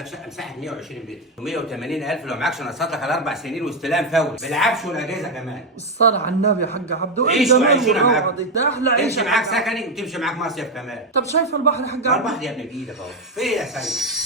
لك شقه مساحه 120 متر 180,000 لو معكش نقصت لك على 4 سنين واستلام فوري بالعفش والاجهزه كمان. الصلاة على النبي يا حاج عبده. عيش وعيشونا الروعة معاك. دي؟ ده احلى عيش. تمشي معاك سكني وتمشي معاك مصيف كمان. طب شايف البحر يا حاج عبده؟ البحر يا ابني بايدك اهو. فين يا سيد؟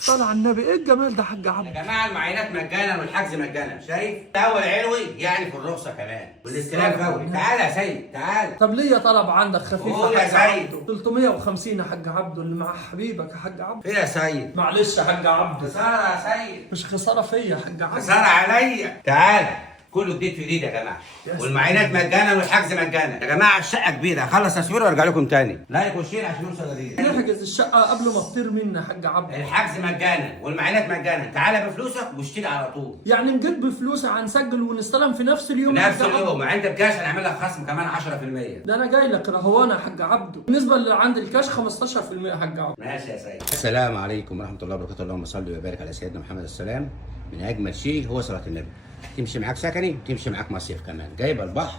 الصلاة على النبي، ايه الجمال ده يا حاج عبده؟ يا جماعه المعاينات مجانا والحجز مجانا، شايف؟ الاول علوي يعني في الرخصه كمان والاستلام فوري. تعالى يا سيد تعالى. طب ليا طلب عندك خفيف قول يا يا حاج سيد. عبده. 350 يا حاج عبده اللي مع حبيبك يا حاج عبده. فين يا سيد؟ معلش يا حاج عبده، خساره يا سيد. مش خسارة فيا يا حاج عبده. خساره عليا. تعالى كله جديد في جديد يا جماعه، والمعاينات مجانا والحجز مجانا. يا جماعه الشقه كبيره، هخلص تصوير وارجع لكم تاني. لايك وشير عشان نوصل لدي. نحجز الشقة قبل ما تطير منا يا حاج عبده. الحجز مجانا والمعاينات مجانا، تعالى بفلوسك واشتري على طول. يعني نجيب بفلوس هنسجل ونستلم في نفس اليوم يا نفس حاج عبده؟ اليوم عندك كاش هنعمل لك خصم كمان 10%. ده انا جاي لك رهوانه يا حاج عبده. بالنسبه اللي عند الكاش 15% يا حاج عبده. ماشي يا سيد. السلام عليكم ورحمه الله وبركاته. اللهم صل وبارك على سيدنا محمد. السلام. من اجمل شيء هو صلاه النبي. تمشي معاك سكني وتمشي معاك مصيف كمان. جايبه البحر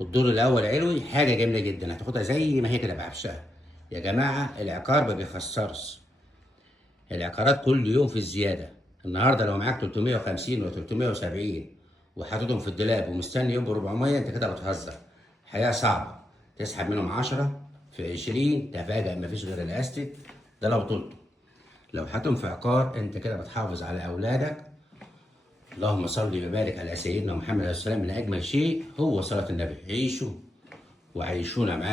والدور الاول علوي، حاجه جميله جدا، هتاخدها زي ما هي كده بعفشها. يا جماعه العقار ما بيخسرش، العقارات كل يوم في الزياده. النهارده لو معاك 350 و 370 وحاططهم في الدولاب ومستني يوم ب 400، انت كده بتهزر. الحياه صعبه، تسحب منهم 10 في 20 تفاجأ مفيش غير الاستيك ده لو طلته. لو حاطهم في عقار انت كده بتحافظ على اولادك. اللهم صل وبارك على سيدنا محمد عليه السلام. من اجمل شيء هو صلاه النبي. عيشوا وعيشونا معاه.